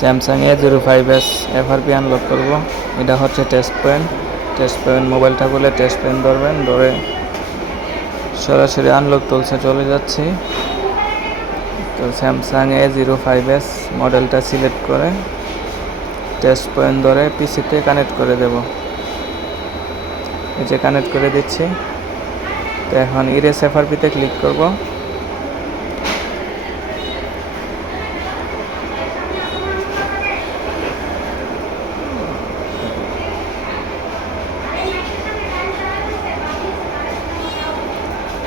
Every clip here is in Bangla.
স্যামসাং A05s FRP আনলক করব। এটা হচ্ছে টেস্ট পয়েন্ট মোবাইলটা বলে টেস্ট পয়েন্ট ধরবেন, ধরে সরাসরি আনলক টুলসে চলে যাচ্ছি। তো স্যামসাং A05s মডেলটা সিলেক্ট করে টেস্ট পয়েন্ট ধরে পিসিতে কানেক্ট করে দেব। এই যে কানেক্ট করে দিচ্ছি। তো এখন ইরেজ FRP-তে ক্লিক করব।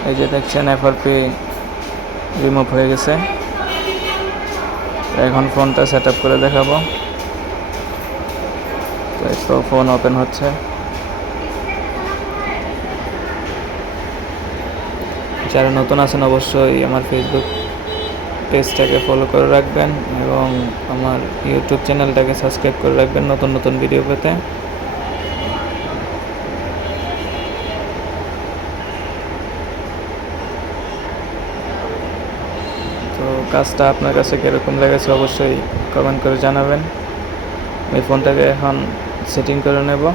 এই যে দেখছেন FRP রিমুভ হয়ে গেছে। এখন ফোনটা সেট আপ করে দেখাবো। তো ফোন ওপেন হচ্ছে। যারা নতুন আছেন অবশ্যই আমার ফেসবুক পেজটাকে ফলো করে রাখবেন এবং আমার ইউটিউব চ্যানেলটাকে সাবস্ক্রাইব করে রাখবেন নতুন নতুন ভিডিও পেতে। তো কাজটা আপনার কাছে কীরকম লেগেছে অবশ্যই কমেন্ট করে জানাবেন। আমি ফোনটাকে এখন সেটিং করে নেব।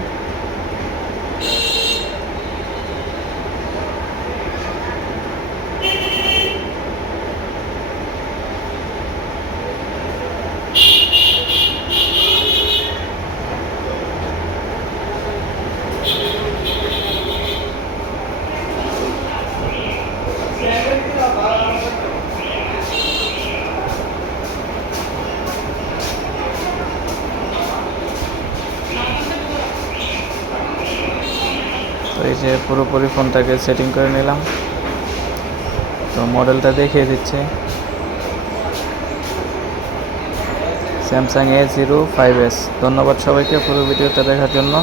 তো এই যে পুরোপুরি ফোনটাকে সেটিং করে নিলাম। তো মডেলটা দেখিয়ে দিচ্ছে, স্যামসাং A05s। ধন্যবাদ সবাইকে পুরো ভিডিওটা দেখার জন্য।